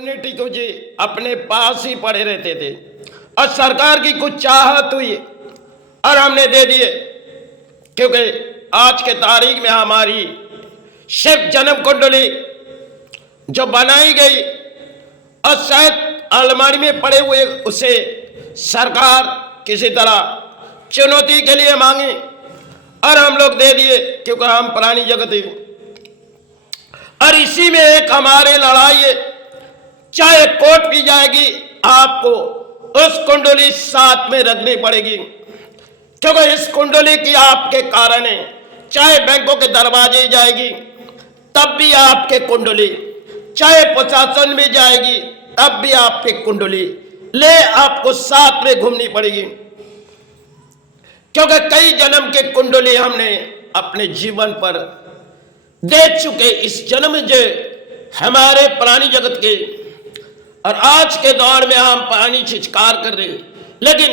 Community को जी अपने पास ही पड़े रहते थे और सरकार की कुछ चाहत हुई और हमने दे दिए, क्योंकि आज के तारीख में हमारी शिव जन्म कुंडली जो बनाई गई और शायद अलमारी में पड़े हुए उसे सरकार किसी तरह चुनौती के लिए मांगी और हम लोग दे दिए, क्योंकि हम पुरानी जगत ही। और इसी में एक हमारी लड़ाई है, चाहे कोर्ट भी जाएगी आपको उस कुंडली साथ में रखनी पड़ेगी, क्योंकि इस कुंडली की आपके कारण है। चाहे बैंकों के दरवाजे जाएगी तब भी आपके कुंडली, चाहे प्रशासन में जाएगी तब भी आपके कुंडली ले आपको साथ में घूमनी पड़ेगी, क्योंकि कई जन्म के कुंडली हमने अपने जीवन पर दे चुके। इस जन्म जो हमारे पुरानी जगत के और आज के दौर में हम पुरानी छिचकार कर रहे, लेकिन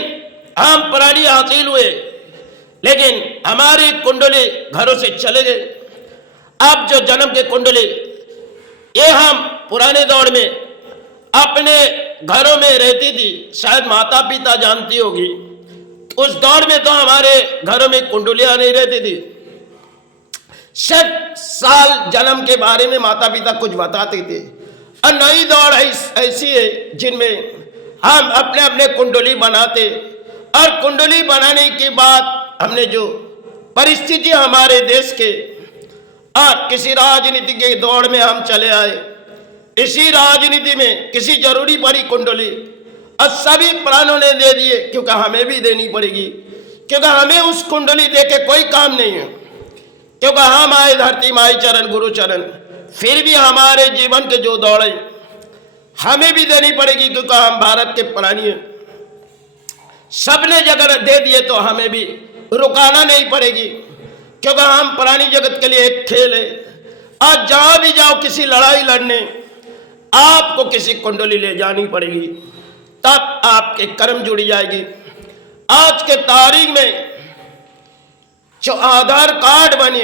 हम पुरानी हासिल हुए, लेकिन हमारी कुंडली घरों से चले गए। अब जो जन्म के कुंडली ये हम पुराने दौर में अपने घरों में रहती थी, शायद माता पिता जानती होगी, उस दौर में तो हमारे घरों में कुंडलियां नहीं रहती थी। 7 साल जन्म के बारे में माता पिता कुछ बताते थे। और नई दौड़ ऐसी है जिनमें हम अपने अपने कुंडली बनाते, और कुंडली बनाने के बाद हमने जो परिस्थिति हमारे देश के और किसी राजनीति के दौड़ में हम चले आए, इसी राजनीति में किसी जरूरी पड़ी कुंडली और सभी प्राणों ने दे दिए, क्योंकि हमें भी देनी पड़ेगी, क्योंकि हमें उस कुंडली दे के कोई काम नहीं है, क्योंकि हम आए धरती माई चरण गुरु चरण, फिर भी हमारे जीवन के जो दौड़े हमें भी देनी पड़ेगी, क्योंकि हम भारत के प्राणी हैं। सबने जगह दे दिए तो हमें भी रुकाना नहीं पड़ेगी, क्योंकि हम पुरानी जगत के लिए एक खेल है। आज जहां भी जाओ किसी लड़ाई लड़ने आपको किसी कुंडली ले जानी पड़ेगी, तब आपके कर्म जुड़ी जाएगी। आज के तारीख में जो आधार कार्ड बने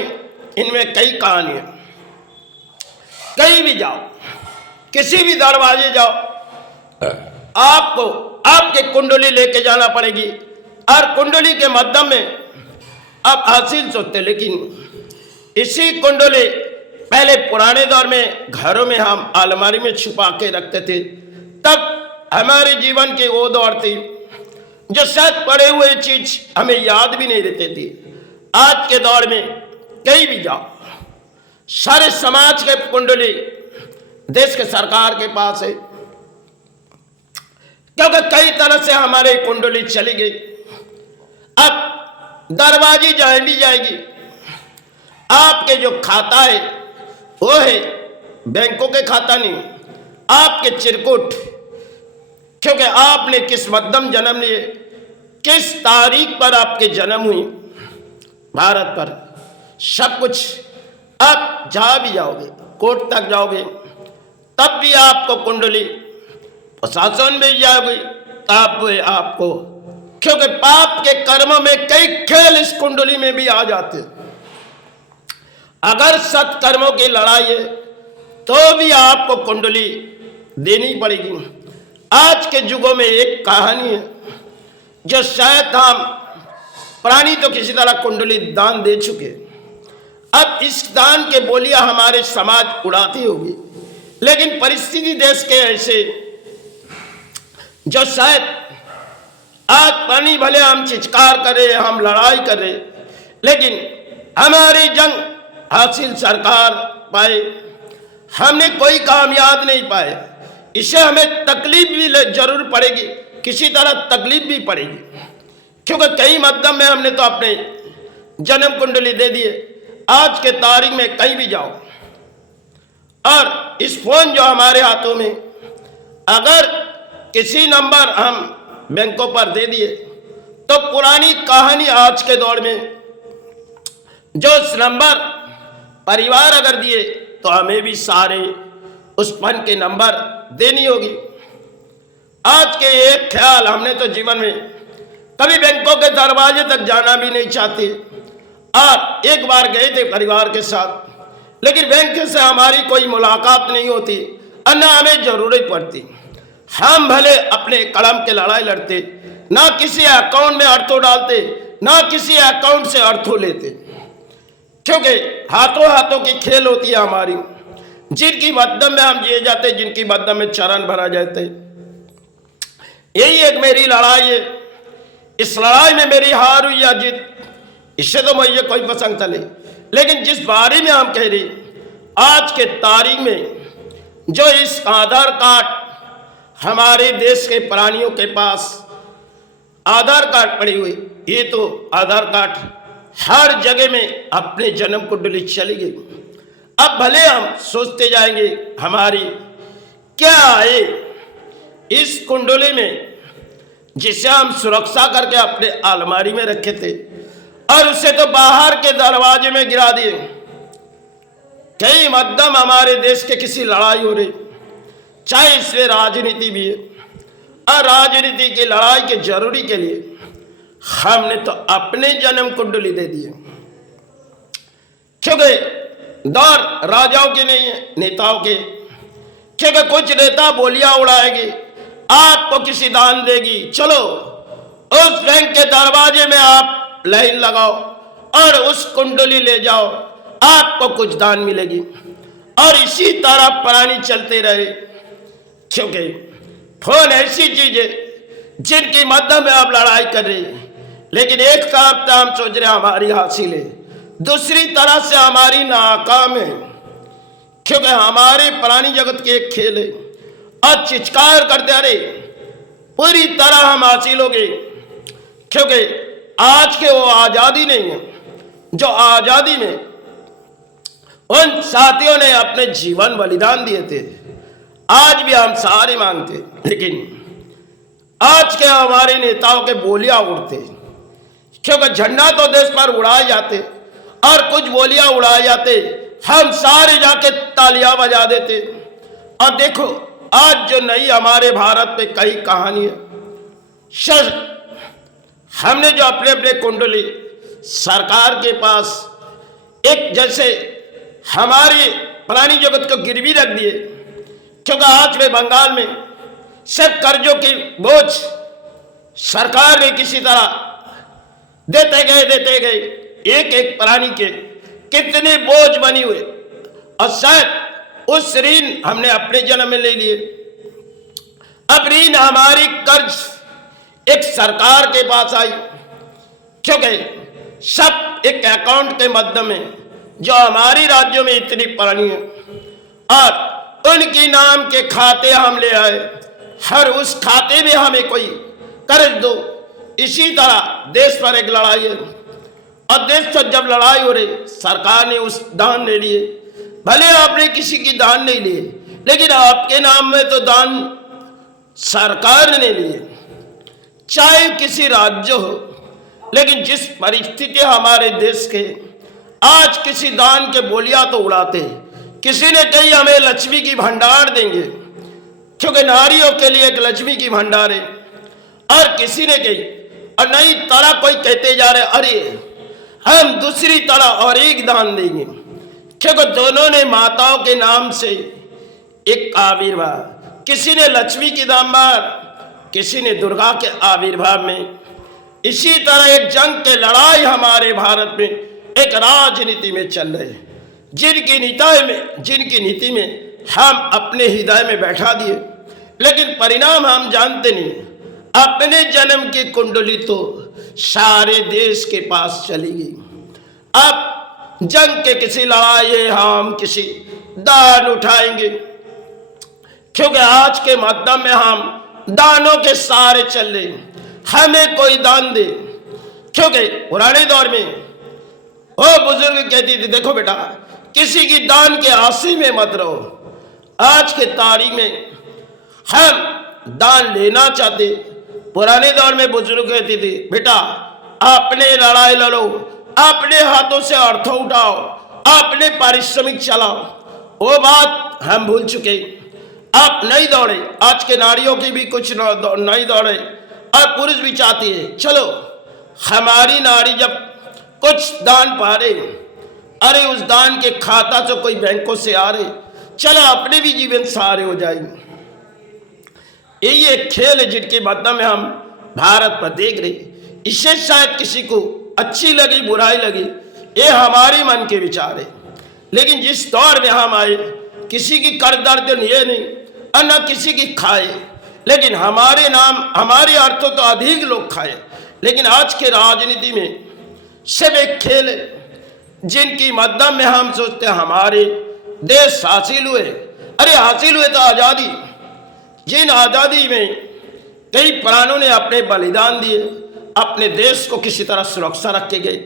इनमें कई कहानियां, कहीं भी जाओ किसी भी दरवाजे जाओ आपको आपके कुंडली लेके जाना पड़ेगी, और कुंडली के माध्यम में आप हासिल सोचते। लेकिन इसी कुंडली पहले पुराने दौर में घरों में हम अलमारी में छुपा के रखते थे, तब हमारे जीवन के वो दौर थी जो शायद पड़े हुए चीज हमें याद भी नहीं रहते थे। आज के दौर में कहीं भी जाओ सारे समाज के कुंडली देश के सरकार के पास है, क्योंकि कई तरह से हमारे कुंडली चली गई। अब दरवाजे जाए भी जाएगी, आपके जो खाता है वो है बैंकों के खाता नहीं, आपके चिरकुट, क्योंकि आपने किस मध्यम जन्म लिए, किस तारीख पर आपके जन्म हुई भारत पर, सब कुछ। आप जहां भी जाओगे कोर्ट तक जाओगे तब भी आपको कुंडली, प्रशासन में जाओगे तब आपको, क्योंकि पाप के कर्मों में कई खेल इस कुंडली में भी आ जाते। अगर सत्कर्मों की लड़ाई है तो भी आपको कुंडली देनी पड़ेगी। आज के युगों में एक कहानी है जो शायद हम प्राणी तो किसी तरह कुंडली दान दे चुके, अब इस दान के बोलियां हमारे समाज उड़ाती होगी, लेकिन परिस्थिति देश के ऐसे जो शायद आज पानी भले हम चिचकार करें, हम लड़ाई करें, लेकिन हमारी जंग हासिल सरकार पाए, हमने कोई कामयाब नहीं पाए। इससे हमें तकलीफ भी जरूर पड़ेगी, किसी तरह तकलीफ भी पड़ेगी, क्योंकि कई मध्यम में हमने तो अपने जन्म कुंडली दे दिए। आज के तारीख में कहीं भी जाओ, और इस फोन जो हमारे हाथों में, अगर किसी नंबर हम बैंकों पर दे दिए तो पुरानी कहानी आज के दौर में जो नंबर परिवार अगर दिए तो हमें भी सारे उस फंड के नंबर देनी होगी। आज के एक ख्याल, हमने तो जीवन में कभी बैंकों के दरवाजे तक जाना भी नहीं चाहते, और एक बार गए थे परिवार के साथ, लेकिन बैंक से हमारी कोई मुलाकात नहीं होती। और ना हमें जरूरत पड़ती। हम भले अपने कलम के लड़ाई लड़ते, ना किसी अकाउंट में अर्थों डालते, ना किसी अकाउंट से अर्थों लेते, क्योंकि हाथों हाथों की खेल होती है हमारी, जिनकी मध्यम में हम जिए जाते, जिनकी मध्यम में चरण भरा जाते। यही एक मेरी लड़ाई है। इस लड़ाई में मेरी हार हुई या जीत, इससे तो मुझे कोई पसंद चले, लेकिन जिस बारे में हम कह रहे, आज के तारीख में जो इस आधार कार्ड हमारे देश के प्राणियों के पास आधार कार्ड पड़ी हुई, ये तो आधार कार्ड हर जगह में अपने जन्म कुंडली चली गई। अब भले हम सोचते जाएंगे हमारी क्या है इस कुंडली में, जिसे हम सुरक्षा करके अपने अलमारी में रखे थे और उसे तो बाहर के दरवाजे में गिरा दिए। कई मध्यम हमारे देश के किसी लड़ाई हो रही, चाहे इसमें राजनीति भी है, और राजनीति की लड़ाई के जरूरी के लिए हमने तो अपने जन्म कुंडली दे दिए, क्योंकि दौर राजाओं के नहीं है, नेताओं के। क्योंकि कुछ नेता बोलियां उड़ाएगी, आपको किसी दान देगी, चलो उस बैंक के दरवाजे में आप लाइन लगाओ और उस कुंडली ले जाओ, आपको कुछ दान मिलेगी। और इसी तरह प्राणी चलते रहे, क्योंकि फोन ऐसी चीज है जिनकी मध्य में आप लड़ाई कर रहे हैं, लेकिन एक तरफ तो हम सोच रहे हमारी हासिल है, दूसरी तरह से हमारी नाकाम है, क्योंकि हमारे प्राणी जगत के एक खेल है। और चिचकार करते अरे पूरी तरह हम हासिल हो गए, क्योंकि आज के वो आजादी नहीं है जो आजादी में उन साथियों ने अपने जीवन बलिदान दिए थे। आज भी हम सारे मानते, लेकिन आज के हमारे नेताओं के बोलियां उड़ते, क्योंकि झंडा तो देश पर उड़ाए जाते और कुछ बोलियां उड़ाए जाते, हम सारे जाके तालियां बजा देते। और देखो आज जो नई हमारे भारत में कई कहानी है, हमने जो अपने अपने कुंडली सरकार के पास एक जैसे हमारी प्राणी जगत को गिरवी रख दिए, क्योंकि आज में बंगाल में सब कर्जों की बोझ सरकार ने किसी तरह देते गए एक एक प्राणी के कितने बोझ बनी हुए, और शायद उस ऋण हमने अपने जन्म में ले लिए। अब ऋण हमारी कर्ज एक सरकार के पास आई, क्योंकि सब एक अकाउंट के माध्यम में जो हमारी राज्यों में इतनी प्राणी है, और उनकी नाम के खाते हम ले आए, हर उस खाते में हमें कोई कर्ज दो। इसी तरह देश पर एक लड़ाई है, और देश पर जब लड़ाई हो रही, सरकार ने उस दान ले लिए, भले आपने किसी की दान नहीं लिए, लेकिन आपके नाम में तो दान सरकार ने लिए, चाहे किसी राज्य हो। लेकिन जिस परिस्थिति हमारे देश के, आज किसी दान के बोलियां तो उड़ाते, किसी ने कही हमें लक्ष्मी की भंडार देंगे, क्योंकि नारियों के लिए एक लक्ष्मी की भंडार है, और किसी ने कही, और नई तरह कोई कहते जा रहे अरे हम दूसरी तरह और एक दान देंगे, क्योंकि दोनों ने माताओं के नाम से एक आविर्भाव, किसी ने लक्ष्मी की दामबार, किसी ने दुर्गा के आविर्भाव में। इसी तरह एक जंग के लड़ाई हमारे भारत में एक राजनीति में चल रहे, जिनकी नीति में हम अपने हृदय में बैठा दिए, लेकिन परिणाम हम जानते नहीं। अपने जन्म की कुंडली तो सारे देश के पास चली गई। अब जंग के किसी लड़ाई हम किसी दान उठाएंगे, क्योंकि आज के माध्यम में हम दानों के सहारे चल रहे, हमें कोई दान दे। क्योंकि पुराने दौर में वो बुजुर्ग कहती थी देखो बेटा किसी की दान के आसे में मत रहो। आज के तारीख में हम दान लेना चाहते, पुराने दौर में बुजुर्ग कहती थी बेटा अपने लड़ाई लड़ो, अपने हाथों से अर्थ उठाओ, अपने पारिश्रमिक चलाओ। वो बात हम भूल चुके। आप नई दौड़े, आज के नारियों की भी कुछ नई दौड़े, और पुरुष भी चाहती है चलो हमारी नारी जब कुछ दान पा रहे, अरे उस दान के खाता से कोई बैंकों से आ रहे, चला अपने भी जीवन सहारे हो जाएंगे। यही एक खेल है जिनके माध्यम में हम भारत पर देख रहे। इससे शायद किसी को अच्छी लगी बुराई लगी, ये हमारी मन के विचार है। लेकिन जिस दौर में हम आए, किसी की कर्जदार ये नहीं और न किसी की खाए, लेकिन हमारे नाम हमारे अर्थों तो अधिक लोग खाए। लेकिन आज के राजनीति में सब एक खेल है जिनकी माध्यम में हम सोचते हैं हमारे देश हासिल हुए। अरे हासिल हुए तो आज़ादी, जिन आज़ादी में कई प्राणों ने अपने बलिदान दिए, अपने देश को किसी तरह सुरक्षा रखे गए।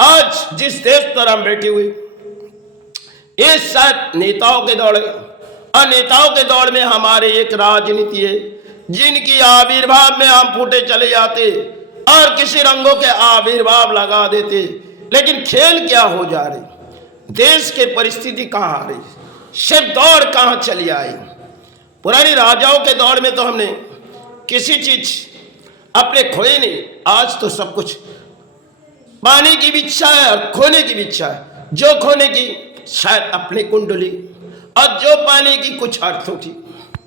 आज जिस देश पर हम बैठे हुए, ये शायद नेताओं के दौड़ है, और नेताओं के दौड़ में हमारे एक राजनीति है जिनकी आविर्भाव में हम फूटे चले जाते और किसी रंगों के आविर्भाव लगा देते। लेकिन खेल क्या हो जा रही, देश के परिस्थिति कहाँ आ रही, सिर्फ दौड़ कहाँ चली आई। पुराने राजाओं के दौर में तो हमने किसी चीज अपने खोए नहीं, आज तो सब कुछ पाने की भी इच्छा है और खोने की भी इच्छा है। जो खोने की शायद अपनी कुंडली, और जो पाने की कुछ अर्थों की।